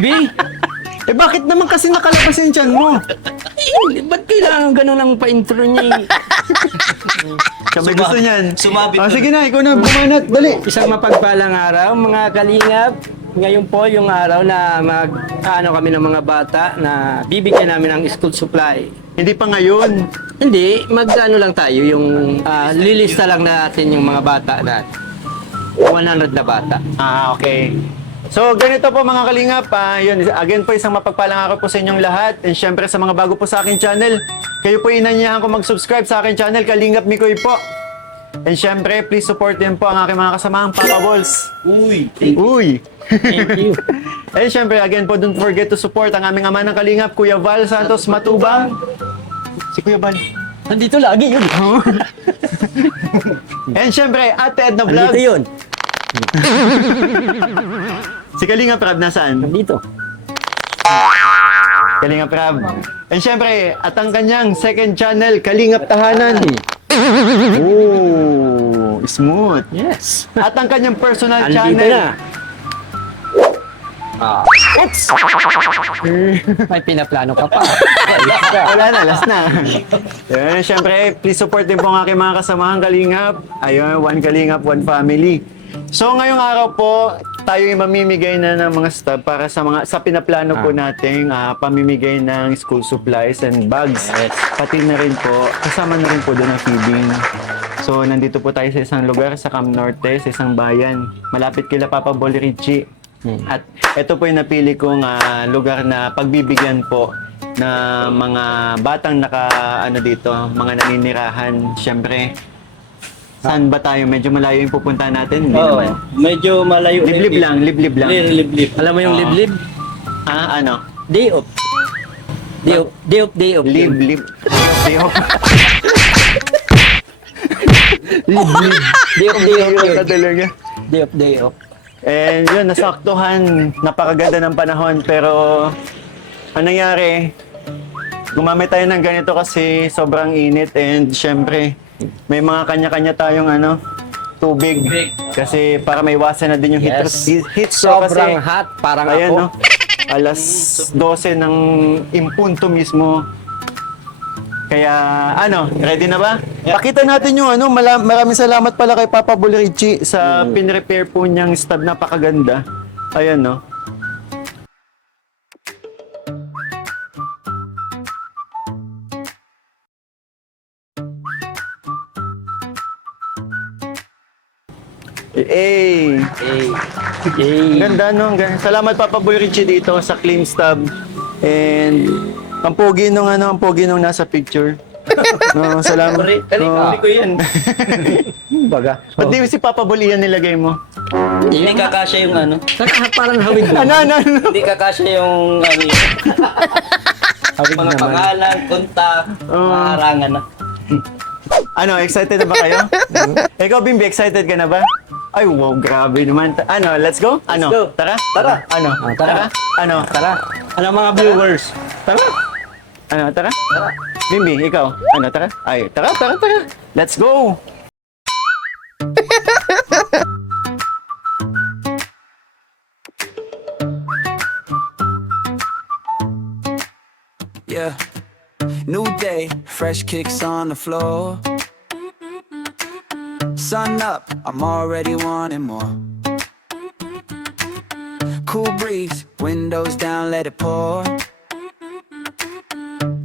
Bimbi? Eh bakit naman kasi nakalabas yung tiyan mo? Ba't kailangan ganun ang pa-intro niya? Siya may gusto niyan. Sumabit Ah, na. sige na, ikaw na bumanat. Dali. Isang mapagpalang araw, mga kalingap. Ngayon po yung araw na kami ng mga bata na bibigyan namin ng school supply. Hindi pa ngayon. Hindi, mag-ano lang tayo, yung lilista lang natin yung mga bata natin. 100 na bata. Ah, okay. So, ganito po mga kalingap. Yun, again po, isang mapagpalang araw po sa inyong lahat. And syempre sa mga bago po sa akin channel, kayo po inanyahan ko mag-subscribe sa akin channel, Kalingap Mikoy po. And syempre, please support din po ang aking mga kasamahang Papa Balls. Uy! Uy! Thank you. And syempre, again po, don't forget to support ang aming ama ng Kalingap, Kuya Val Santos Matubang. Si Kuya Val. Nandito lagi yun. And syempre, Ate Edna Nandito Vlog. yun. Si Kalingap Rab, nasaan? Nandito. Kalingap Rab. And syempre, at ang kanyang second channel, Kalingap Tahanan. Oh, smooth. Yes. At ang kanyang personal Nandito channel. na. Oops! May pinaplano ka pa. Wala na, last na. Yun, syempre, please support din po ang aking mga kasamahang Kalingap. Ayun, one Kalingap, one family. So, ngayong araw po, tayo yung mamimigay na ng mga stuff para sa pinaplano po nating pamimigay ng school supplies and bags. Yes. Pati na rin po, kasama na rin po doon ang feeding. So, nandito po tayo sa isang lugar, sa Cam Norte, sa isang bayan. Malapit kila Papa Bol Richie. At ito po yung napili kong lugar na pagbibigyan po na mga batang dito, mga naninirahan. Siyempre, saan ba tayo? Medyo malayo yung pupuntahan natin. Hindi Oo, naman. medyo malayo. Liblib lang, liblib lang. Liblib. Alam mo yung liblib? Ano? Day off. Day off. Day off. Day off. Liblib. Liblib. Liblib. Day off. Day off. Liblib talaga. Day off. Day off. And yun, nasaktuhan. Napakaganda ng panahon. Pero, anong nangyari? Gumamit tayo ng ganito kasi sobrang init. And syempre, may mga kanya-kanya tayong tubig. Kasi para may iwasan na din yung Yes. heat stroke. Sobrang hot. Parang Ayan, ako. no? Alas 12 ng impunto mismo. Kaya, ready na ba? Pakita natin yung maraming salamat pala kay Papa Bulrichi sa pinrepair po niyang stab, napakaganda. Ayan, no? Eh, Yay. ganda no. Salamat Papa Boy Richie dito sa clean stab. And ang pogi nung nasa picture. No, salamat. No. ko yan. Baga. Pati si Papa Boy yan nilagay mo. Hindi kakasya yung Parang hawig na. Ano? Hindi kakasya yung Hawig mga naman. pangalan, kontak, maharangan na. Excited na ba kayo? Ikaw, Bimbi, excited ka na ba? Ay, wow, grabe naman. Let's go? go. Tara? Tara. Tara? Tara. Ano mga viewers? Tara? Tara? Bimbi, ikaw? Tara? Ay, tara. Let's go! Yeah, new day, fresh kicks on the floor. Sun up, I'm already wanting more. Cool breeze, windows down, let it pour.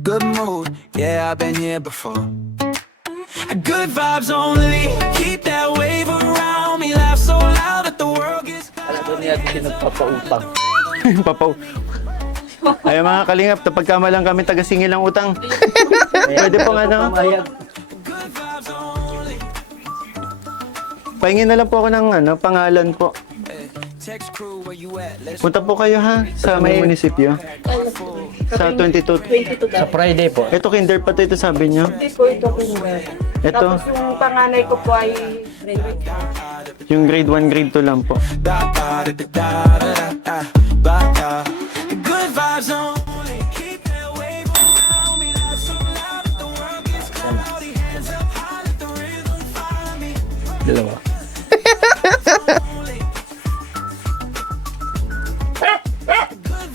Good mood, yeah, I've been here before. Good vibes only, keep that wave around me. Laugh so loud that the world gets Alam ko niya kasi nagpapautang. Papaw. Ay mga kalingap, pagkamalang kami taga-singil ang utang. Pwede pong Pumayag. pahingin na lang po ako ng pangalan po. text crew, where you at? Let's Punta po kayo ha, sa may munisipyo. Sa 22. Sa Friday po. Ito kinder pa ito sabi niyo. Hindi po ito kinder. Ito, Tapos yung panganay ko po ay grade yung grade 1, grade 2 lang po. da da da da da da da da. Good vibes only. Keep that wave around me. Laugh so loud that the world gets cloudy. Hands up high, let the rhythm find me. Dalawa. Good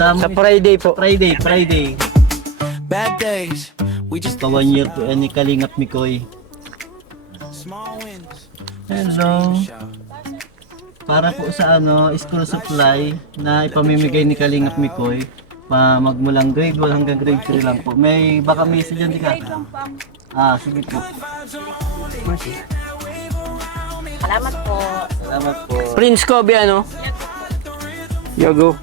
Sa Sa Friday po. Friday. Bad days, we just Pa 1 year po ni Kalingap Mikoy. small wins. Hello. Para po sa school supply na ipamimigay ni Kalingap Mikoy magmulang grade 1 hanggang grade 3 lang po. Baka may isa dyan, di ka? Sige po. Salamat po. Salamat po. Prince Kobe, ano? Yogo.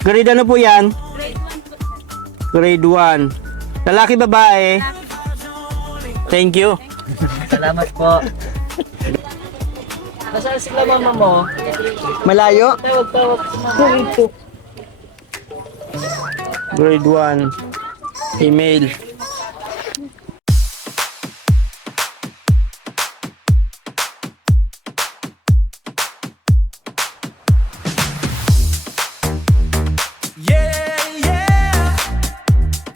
Grade ano po yan? Grade 1. Lalaki, babae? Thank you. Salamat po. Nasaan sila mama mo? Malayo? Tawag. Grade 1. Email. Yeah!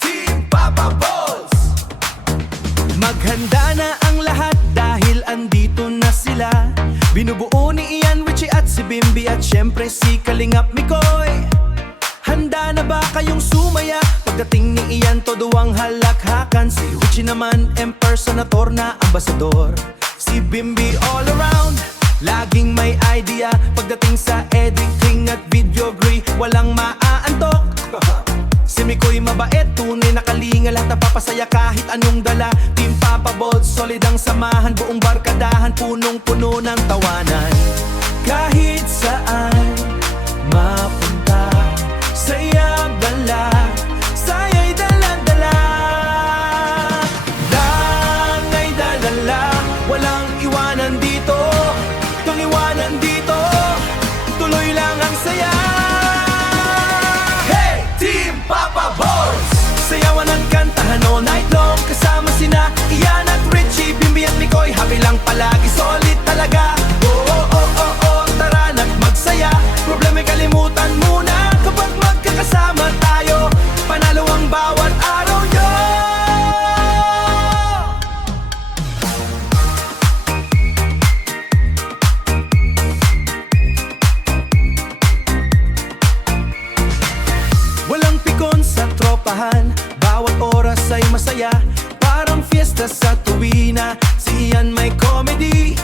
Team Papa Balls! Maghanda na ang lahat dahil andito na sila. Binubuo ni Ian, Richie at si Bimbi at syempre si Kalingap Mikoy. Handa na ba kayong sumaya? Pagdating ni Ian, todo ang halakhakan. Si Richie naman, impersonator na ambasador. Si Bimbi all around, laging may idea. Pagdating sa editing at videography, walang maaantok. Si Mikoy mabait, tunay na kalinga, lahat napapasaya kahit anong dala. Team Papa Balls, solid ang samahan, buong barkadahan, punong-puno ng tawanan. Kahit saan mapunta, saya dala, saya'y dala-dala. Langay dalala, walang iwanan dito. Itong iwanan dito, tuloy lang ang saya. Hey! Team Papa Balls! Sayawan at kantahan all night long. Kasama sina Ian at Richie, Bimbi at Mikoy. Happy lang palagi, solid talaga. Oh, tara na't magsaya. Problema'y kalimutan muna. Kapag magkakasama tayo, panalo ang bawat araw nyo. Walang pikon sa tropahan, bawat oras ay masaya. Parang fiesta sa tuwina, si Ian may comedy.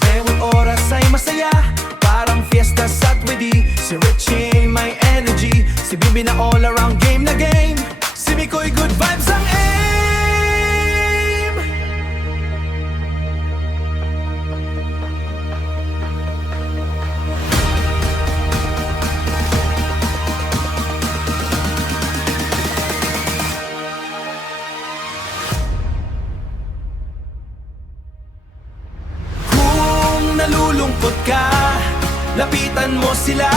Bawat oras ay masaya, parang fiesta sa tuwidi. Si Richie may energy, si Bimbi na all around game na game. Si Mikoy good vibes ang aim. Kung nalulungkot ka, lapitan mo sila.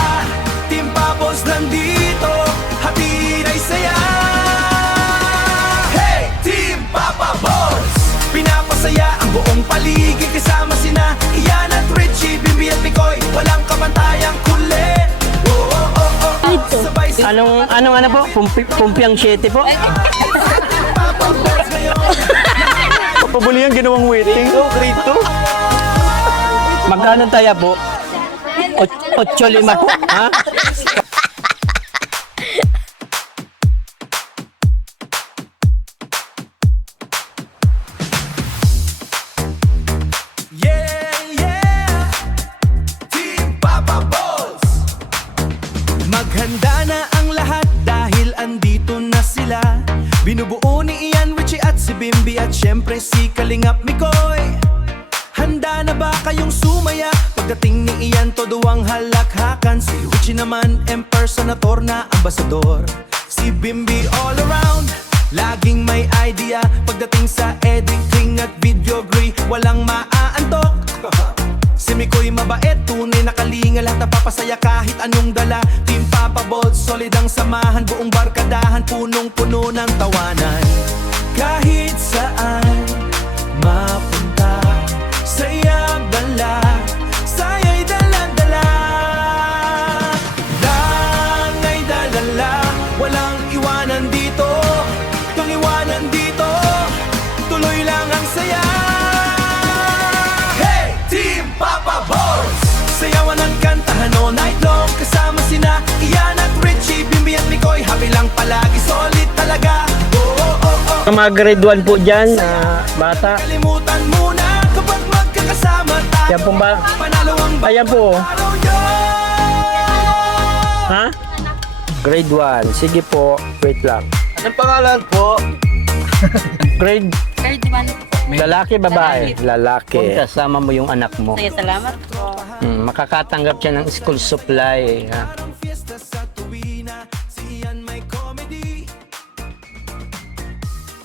Team Papos nandito, hatid ay saya. Hey! Team Papa Balls! Pinapasaya ang buong paligid. Kasama sina Ian at Richie, Bimbi at Mikoy. Walang kapantayang kulit. Sabay sa Anong ano po? Pumpiang 7 po? Papa Balls ngayon. Papabuli yan, ginawang waiting. Grade 2. Magkano taya po? 8.5 po. Ha? Yeah! Team Papa Balls! Maghanda na ang lahat dahil andito na sila. Binubuo ni Ian, Richie at si Bimbi at syempre si Kalingap Mikoy. Handa na ba kayong sumaya? Pagdating ni Ian, todo ang halakhakan. Si Richie naman, impersonator na ambasador. Si Bimbi all around, laging may idea. Pagdating sa editing at videography, walang maaantok. Si Mikoy mabait, tunay na kalinga, lahat napapasaya kahit anong dala. Team Papa Balls, solid ang samahan, buong barkadahan, punong-puno ng tawanan. Kahit saan mapunta, saya dala, saya'y dala-dala. Langay dalala, walang iwanan dito. Itong iwanan dito, tuloy lang ang saya. Hey! Team Papa Balls! Sayawan at kantahan all night long. talaga. Mga grade 1 po dyan, bata. Kalimutan mo na kapag magkakasama tayo. Yan po ba? Panalo ang Ayan po. araw yun. Ha? Grade 1. Sige po. Wait lang. Anong pangalan po? Grade Third one. lalaki, babae? Lalaki. Kasama mo yung anak mo. Sige, salamat po. Makakatanggap siya ng school supply. Ha? Fiesta sa tuwina, siyan may comedy.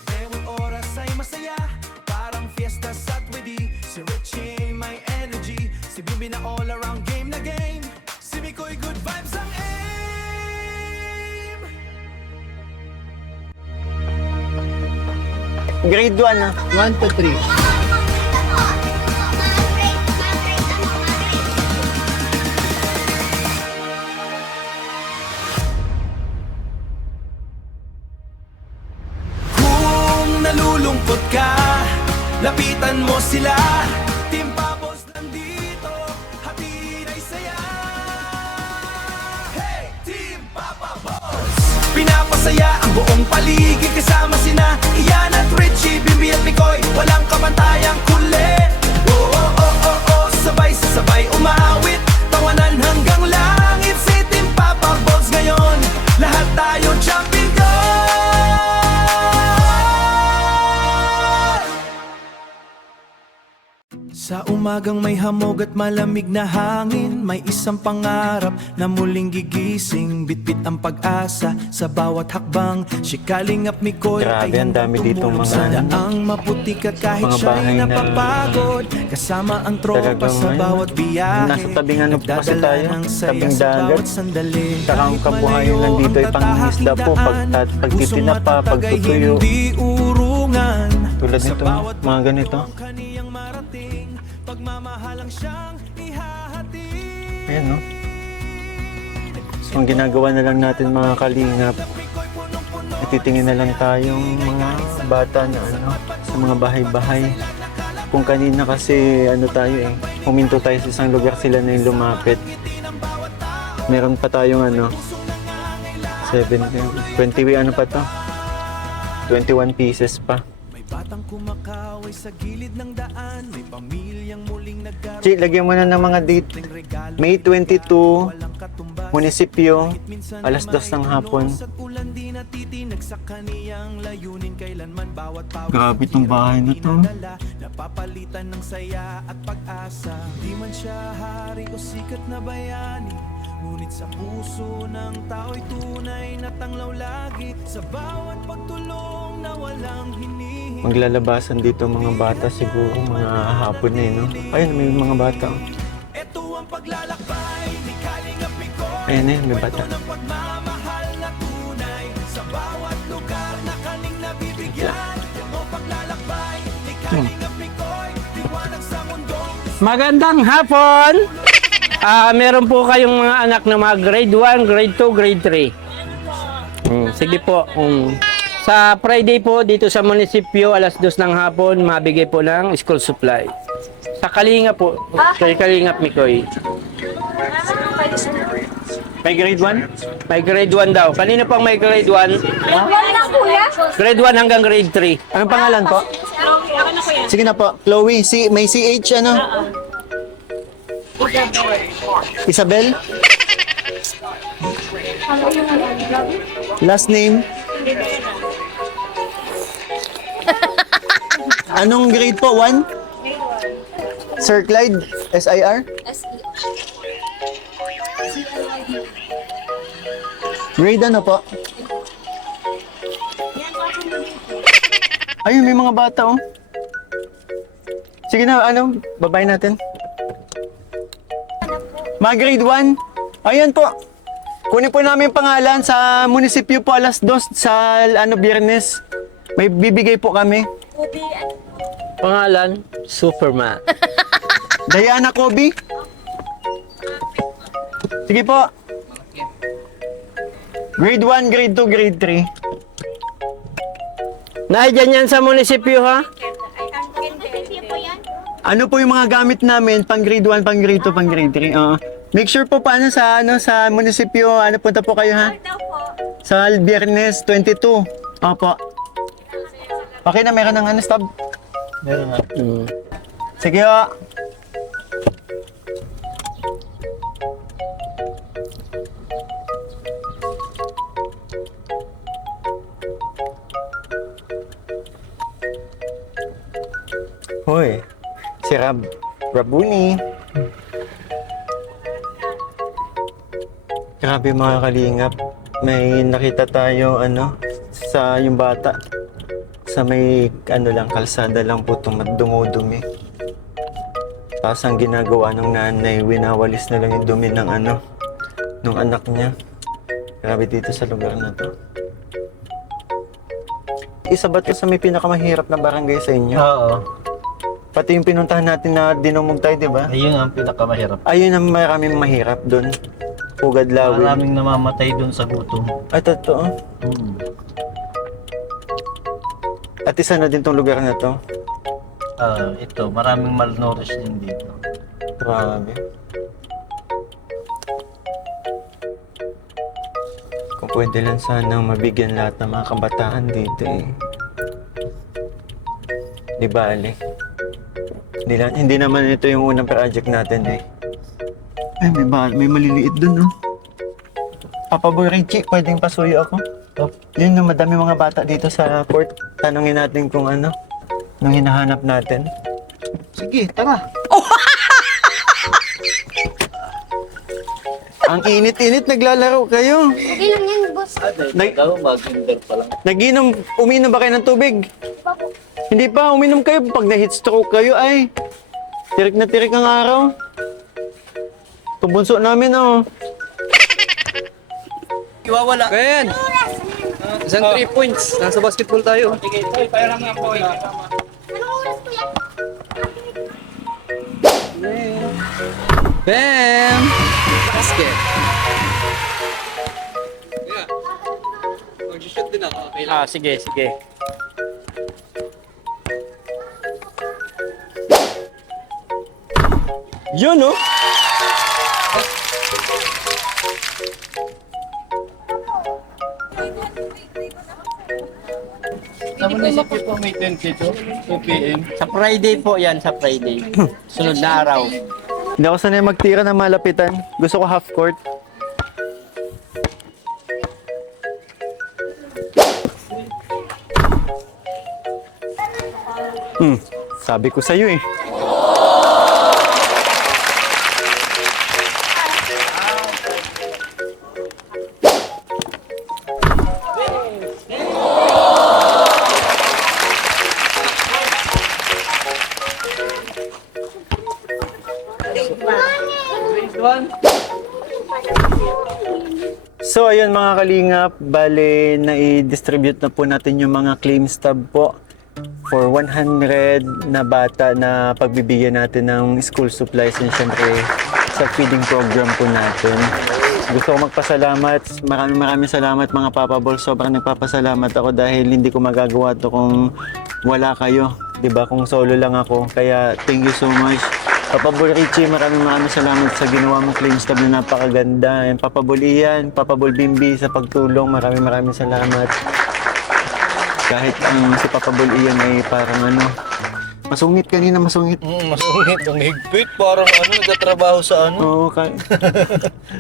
Bawat oras ay masaya, parang fiesta sa tuwidi. Si Richie ay may energy, si Bimbi na all around game na game. Si Mikoy good vibes ang aim. Grade 1 ah. 1 to 3. Kung nalulungkot ka, lapitan mo sila. Team Bubbles nandito, hatid ay saya. Hey, Team Bubbles! Pinapasaya ang buong paligid kasama sina Ian at Richie, Bimbi at Mikoy. Walang kapantayang kulit. Oh, oh, oh, oh, oh, sabay sa sabay umawit. Tawanan hanggang langit si Team Papa Balls ngayon. Lahat tayo champion goal! Sa umagang may hamog at malamig na hangin, may isang pangarap na muling gigising. Bitbit ang pag-asa sa bawat hakbang. Si Kalingap Mikoy Grabe, ang dami dito mga sa ano, daang maputi ka kahit mga bahay siya'y na napapagod. Kasama ang tropa talagang sa ano, bawat biyahe. nasa tabing ano po kasi Nagdadala tayo, ng saya tabing sa dagat. bawat sandali. Saka ang Kahit kabuhayan malayo lang dito ay ang pangingisda po, tatahaking daan, pagtitinapa, pusong matatag ay pagtutuyo. hindi urungan. Tulad Sa nito, bawat mga ganito. ang kaniyang marating, pagmamahalang siyang ihahatid. Ayan no. So ang ginagawa na lang natin mga kalingap, ititingin na lang tayong mga bata na ano, sa mga bahay-bahay. Kung kanina kasi ano tayo huminto tayo sa isang lugar, sila na yung lumapit. Meron pa tayong ano, 20 ano pa to? 21 pieces pa. May batang kumakaway sa gilid ng daan, may pamilyang muling nagkaroon Chi, lagyan mo na ng mga date. ng regalo. May 22, Walang katumbas, munisipyo, minsan alas 2 ng hapon. sa ulan di natitinag sa kaniyang layunin, kailanman bawat pawis Grabe tong bahay na to. dinadala, napapalitan ng saya at pag-asa. Di man siya hari o sikat na bayani, ngunit sa puso ng tao'y tunay na tanglaw lagi. Sa bawat pagtulong na walang hinihingi. Maglalabasan dito mga bata siguro, mga hapon na no? Ayun, may mga bata. Ito ang paglalakbay ni Kalingap Mikoy. Ayan eh, may bata. Ng pagmamahal na tunay sa bawat lugar na kaning nabibigyan. Ito ang paglalakbay ni Kalingap Mikoy. Liwanag sa mundong Magandang hapon! Meron po kayong mga anak na mga grade 1, grade 2, grade 3. Sige po. Sa Friday po, dito sa munisipyo, alas 2 ng hapon, mabigay po ng school supply. Sa Kalinga po, kay Kalingap Mikoy. May grade 1? May grade 1 daw. Kanina pang may grade 1. Yan lang, kuya. Grade 1 hanggang grade 3. Anong pangalan po? Sige na po, Chloe. May CH ano? Isabel? Last name? Anong grade po? 1? Sir Clyde? SIR? Grade ano po? Ayun, may mga bata oh. Sige na, ano, babay natin. Mga grade 1? Ayan po. Kunin po namin yung pangalan sa munisipyo po alas 2 sa Biyernes. May bibigay po kami. Pangalan, Superman. Diana Kobe. Sige po. Grade 1, grade 2, grade 3. Nahiyan yan sa munisipyo ha? Ano po yung mga gamit namin pang grade 1, pang grade 2, pang grade 3? Make sure po paano sa sa munisipyo, punta po kayo ha? Sa Biyernes 22, Opo. Okay na, meron ng ano, stop. Meron nga. Sige ho. Hoy, si Rabuni. Grabe mga kalingap. May nakita tayo sa yung bata. Sa may kalsada lang po dumudumi. Tapos ang ginagawa ng nanay, winawalis na lang yung dumi ng nung anak niya. Grabe dito sa lugar na to. Isa ba to sa may pinakamahirap na barangay sa inyo? Oo. Pati yung pinuntahan natin na dinumog tayo, di ba? Ayun ang pinakamahirap. Ayun ang maraming mahirap doon. Pugad lawin. Maraming namamatay doon sa gutom. Ay, totoo. At isa na din tong lugar na to. Ito, maraming malnourished din dito. Grabe. Kung pwede lang sanang mabigyan lahat ng mga kabataan dito eh. Di ba, Ali? Hindi naman ito yung unang project natin eh. Ay, may maliliit dun, no? Papa Boy Richie, pwedeng pasuyo ako? Oh. Yun, no, madami mga bata dito sa court. Tanungin natin kung nung hinahanap natin. Sige, tara. Ang init-init, naglalaro kayo. Okay lang yan, boss. Mag-kinder pa lang. Uminom ba kayo ng tubig? Hindi pa, uminom kayo. Pag na-heat stroke kayo, ay, tirik na tirik ang araw. Tubunso namin, oh. Iwawala. Ayan. Isang 3 points. Nasa basketball tayo. Anong oras po yan? Bam! Basket. Yeah. Mag-shoot din ako. Okay lang. Sige, sige. Yun, oh. Sa munisipyo po may 22, 2 p.m. Sa Friday po yan, sa Friday. Sunod na araw. Hindi ako sanay magtira ng malapitan. Gusto ko half court. Sabi ko sa'yo eh. So ayun mga kalingap, bale na-i-distribute na po natin yung mga claim stub po for 100 na bata na pagbibigyan natin ng school supplies and syempre sa feeding program po natin. Gusto ko magpasalamat, maraming salamat mga Papa Ball. Sobrang nagpapasalamat ako dahil hindi ko magagawa to kung wala kayo. 'Di ba? Kung solo lang ako. Kaya thank you so much. Papa Ball Richie, maraming salamat sa ginawa mong claim stub na napakaganda. And Papa Ball Ian, Papa Ball Bimbi sa pagtulong, maraming salamat. Kahit si Papa Ball Ian ay parang masungit kanina, masungit. Masungit, ang higpit. Parang nagtatrabaho sa Oo,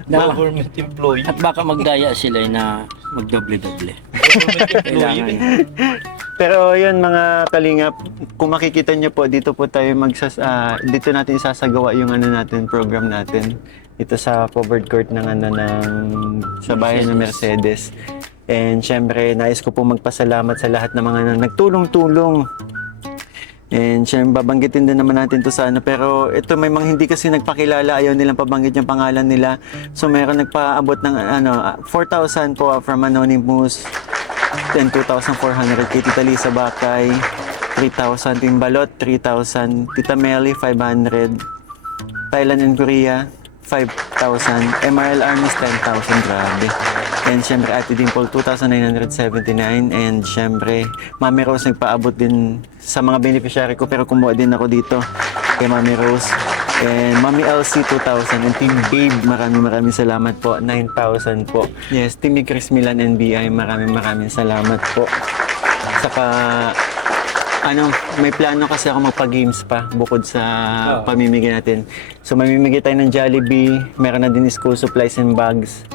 government employee. At baka magdaya sila na magdoble-doble. Government employee. Kailangan. Pero yun mga kalingap, kung makikita nyo po, dito po tayo dito natin isasagawa yung natin, program natin. Ito sa covered court ng sa bayan ng Mercedes. And syempre, nais ko po magpasalamat sa lahat ng mga nagtulong-tulong. And syempre, babanggitin din naman natin to sa pero ito may mga hindi kasi nagpakilala, ayaw nilang pabanggit yung pangalan nila. So meron nagpaabot ng 4,000 po from Anonymous. Then 2,400 kay Tita Lisa Bakay, 3,000 Team Balot, 3,000 Tita Melly, 500 Thailand and Korea, 5,000 MRL Armies, 10,000, grabe. And syempre Ate Dimple, 2,979. And syempre Mami Rose nagpaabot din sa mga beneficiary ko pero kumuha din ako dito kay Mami Rose. And Mami LC 2000 and Team Babe, maraming salamat po. 9,000 po. Yes, Team ni Chris Milan NBI, maraming salamat po. Saka, may plano kasi ako magpa-games pa bukod sa pamimigay natin. So, mamimigay tayo ng Jollibee, meron na din school supplies and bags.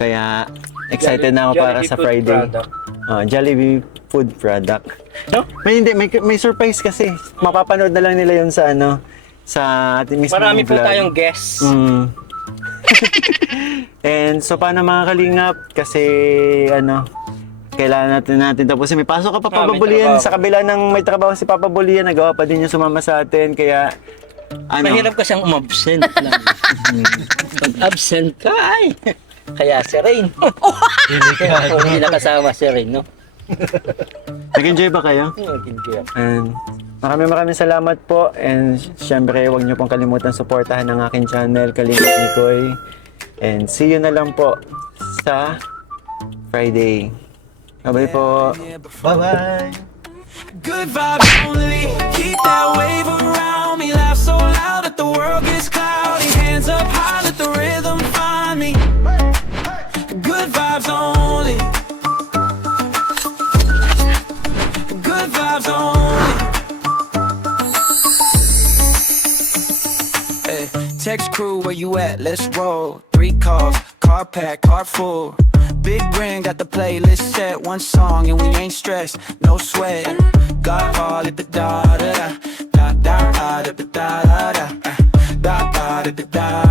Kaya, excited na ako para sa Friday. Jollibee food product. No? May surprise kasi. Mapapanood na lang nila yun sa sa ating mismo Marami po vlog. tayong guests. And so paano mga kalingap? Kasi kailangan natin tapusin. May pasok ka pa Papa may Bulian. trabaho. Sa kabila ng may trabaho si Papa Bulian, nagawa pa din yung sumama sa atin. Kaya Mahirap kasing umabsent lang. Pag absent ka, ay. Kaya si Rain. Hindi nakasama si Rain, no? nag-enjoy ba kayo? Nag-enjoy ako. And maraming salamat po. And syempre, huwag niyo pong kalimutan suportahan ang aking channel, Kalingap Mikoy. And see you na lang po sa Friday. Bye-bye po. Bye-bye! Good vibes only. Keep that wave around me. Laugh so loud that the world gets cloudy. Hands up high, let the rhythm find me. Good vibes only. Good vibes only. Hey, text crew, where you at? Let's roll. 3 calls, car pack, car full. Big ring, got the playlist set. One song and we ain't stressed, no sweat. Got all at the da da da da da da da da da da da da da da da.